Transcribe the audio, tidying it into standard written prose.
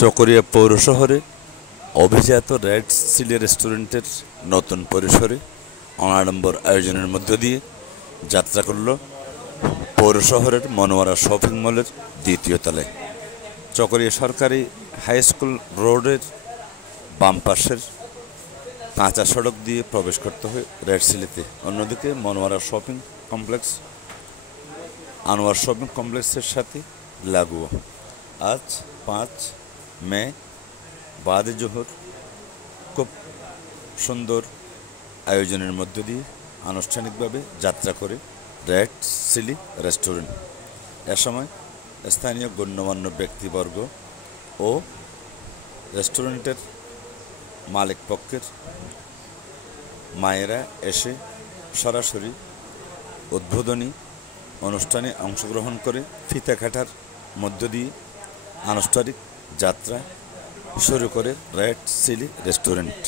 চকরিয়া পৌর শহরে অভিজাত রেড চিলি রেস্টুরেন্টের নতুন পরিসরে অনাড়ম্বর আয়োজনের মধ্য দিয়ে যাত্রা করল পৌর শহরের মনোয়ারা শপিং মলের দ্বিতীয় তলায়। চকরিয়া সরকারি হাই স্কুল রোডের বাম পাশের কাঁচা সড়ক দিয়ে প্রবেশ করতে হয় রেড চিলিতে। অন্যদিকে Monowara shopping complex Anwar shopping কমপ্লেক্সের সাথে লাগোয়া। আজ 5 মে বাদে জোহর খুব সুন্দর আয়োজনের মধ্য দিয়ে আনুষ্ঠানিকভাবে যাত্রা করে রেড চিলি রেস্টুরেন্ট। এ সময় স্থানীয় গণ্যমান্য ব্যক্তিবর্গ ও রেস্টুরেন্টের মালিক পক্ষের মায়েরা এসে সরাসরি উদ্বোধনী অনুষ্ঠানে অংশগ্রহণ করে ফিতা কাটার মধ্য দিয়ে আনুষ্ঠানিক যাত্রা শুরু করে রেড চিলি রেস্টুরেন্ট।